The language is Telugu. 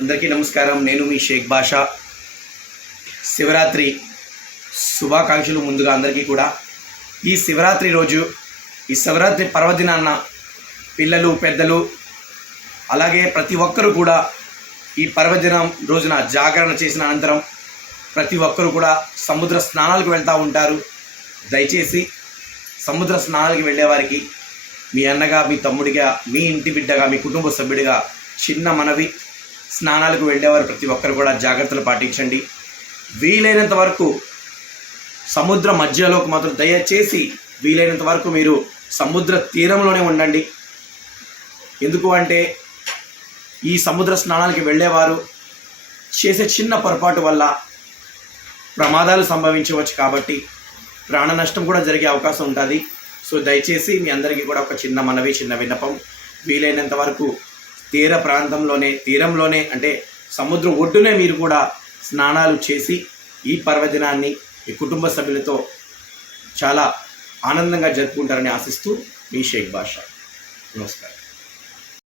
అందరికీ నమస్కారం. నేను మీ షేక్ బాషా. శివరాత్రి శుభాకాంక్షలు ముందుగా అందరికీ కూడా. ఈ శివరాత్రి రోజు, ఈ శివరాత్రి పర్వదినాన్న పిల్లలు పెద్దలు అలాగే ప్రతి ఒక్కరూ కూడా ఈ పర్వదినం రోజున జాగరణ చేసిన అనంతరం ప్రతి ఒక్కరూ కూడా సముద్ర స్నానాలకు వెళ్తూ ఉంటారు. దయచేసి సముద్ర స్నానాలకు వెళ్ళేవారికి మీ అన్నగా, మీ తమ్ముడిగా, మీ ఇంటి బిడ్డగా, మీ కుటుంబ సభ్యుడిగా చిన్న మనవి, స్నానాలకు వెళ్ళేవారు ప్రతి ఒక్కరు కూడా జాగ్రత్తలు పాటించండి. వీలైనంత వరకు సముద్ర మధ్యలోకి మాత్రం దయచేసి వీలైనంత వరకు మీరు సముద్ర తీరంలోనే ఉండండి. ఎందుకు అంటే ఈ సముద్ర స్నానాలకి వెళ్ళేవారు చేసే చిన్న పొరపాటు వల్ల ప్రమాదాలు సంభవించవచ్చు, కాబట్టి ప్రాణ నష్టం కూడా జరిగే అవకాశం ఉంటుంది. సో దయచేసి మీ అందరికీ కూడా ఒక చిన్న మనవి, చిన్న విన్నపం, వీలైనంత వరకు తీరంలోనే అంటే సముద్రం ఒడ్డునే మీరు కూడా స్నానాలు చేసి ఈ పర్వదినాన్ని ఈ కుటుంబ సభ్యులతో చాలా ఆనందంగా జరుపుకుంటారని ఆశిస్తూ మీ షేక్ బాషా. నమస్కారం.